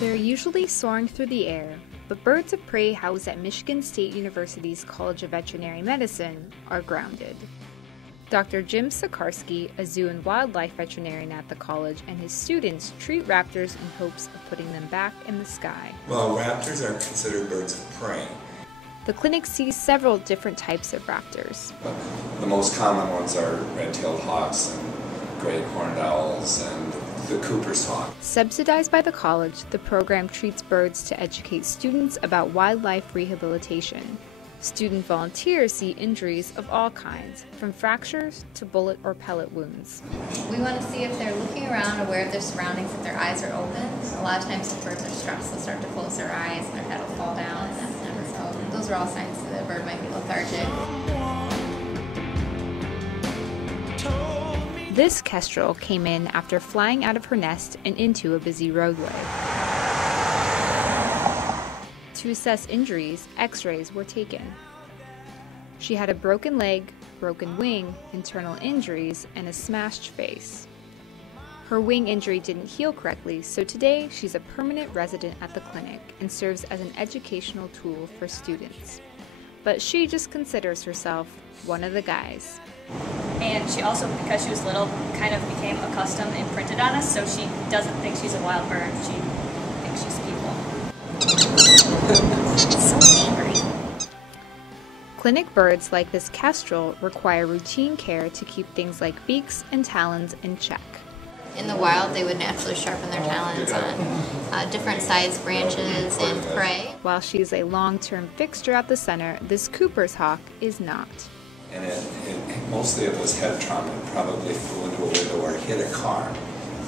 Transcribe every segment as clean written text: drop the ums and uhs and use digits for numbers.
They're usually soaring through the air, but birds of prey housed at Michigan State University's College of Veterinary Medicine are grounded. Dr. Jim Sikarsky, a zoo and wildlife veterinarian at the college, and his students treat raptors in hopes of putting them back in the sky. Well, raptors are considered birds of prey. The clinic sees several different types of raptors. The most common ones are red-tailed hawks and great horned owls and the Cooper's hawk. Subsidized by the college, the program treats birds to educate students about wildlife rehabilitation. Student volunteers see injuries of all kinds, from fractures to bullet or pellet wounds. We want to see if they're looking around, aware of their surroundings, if their eyes are open. A lot of times if birds are stressed, they'll start to close their eyes and their head will fall down, and that's never so. Those are all signs that a bird might be lethargic. This kestrel came in after flying out of her nest and into a busy roadway. To assess injuries, x-rays were taken. She had a broken leg, broken wing, internal injuries, and a smashed face. Her wing injury didn't heal correctly, so today she's a permanent resident at the clinic and serves as an educational tool for students. But she just considers herself one of the guys. And she also, because she was little, kind of became accustomed and imprinted on us, so she doesn't think she's a wild bird, she thinks she's people. So angry. Clinic birds like this kestrel require routine care to keep things like beaks and talons in check. In the wild, they would naturally sharpen their talons on different sized branches and prey. While she's a long-term fixture at the center, this Cooper's hawk is not. And mostly it was head trauma. It probably flew into a window or hit a car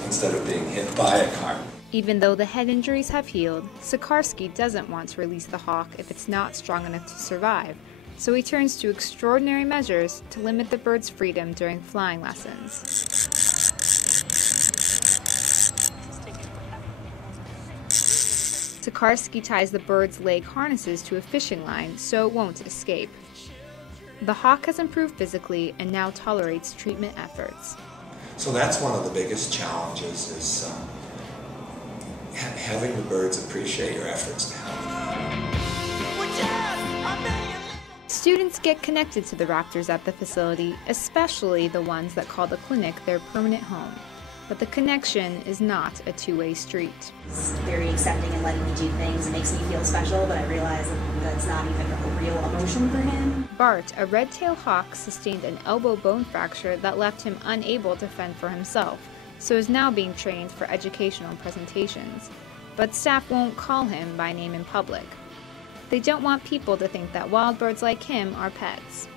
instead of being hit by a car. Even though the head injuries have healed, Sikarsky doesn't want to release the hawk if it's not strong enough to survive, so he turns to extraordinary measures to limit the bird's freedom during flying lessons. Sikarsky ties the bird's leg harnesses to a fishing line so it won't escape. The hawk has improved physically and now tolerates treatment efforts. So that's one of the biggest challenges is having the birds appreciate your efforts to help. Students get connected to the raptors at the facility, especially the ones that call the clinic their permanent home. But the connection is not a two-way street. It's very accepting and letting me do things. It makes me feel special, but I realize that that's not even a real emotion for him. Bart, a red-tailed hawk, sustained an elbow bone fracture that left him unable to fend for himself, so is now being trained for educational presentations. But staff won't call him by name in public. They don't want people to think that wild birds like him are pets.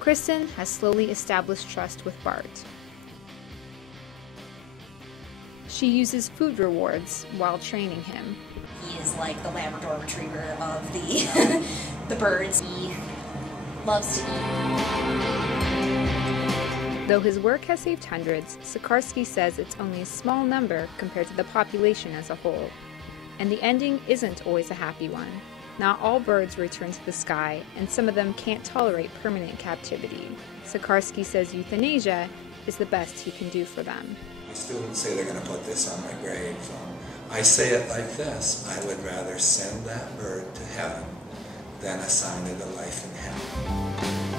Kristen has slowly established trust with Bart. She uses food rewards while training him. He is like the Labrador retriever of the the birds. He loves to eat. Though his work has saved hundreds, Sikarsky says it's only a small number compared to the population as a whole. And the ending isn't always a happy one. Not all birds return to the sky, and some of them can't tolerate permanent captivity. Sikarsky says euthanasia is the best he can do for them. My students say they're going to put this on my grave. I say it like this: I would rather send that bird to heaven than assign it a life in hell.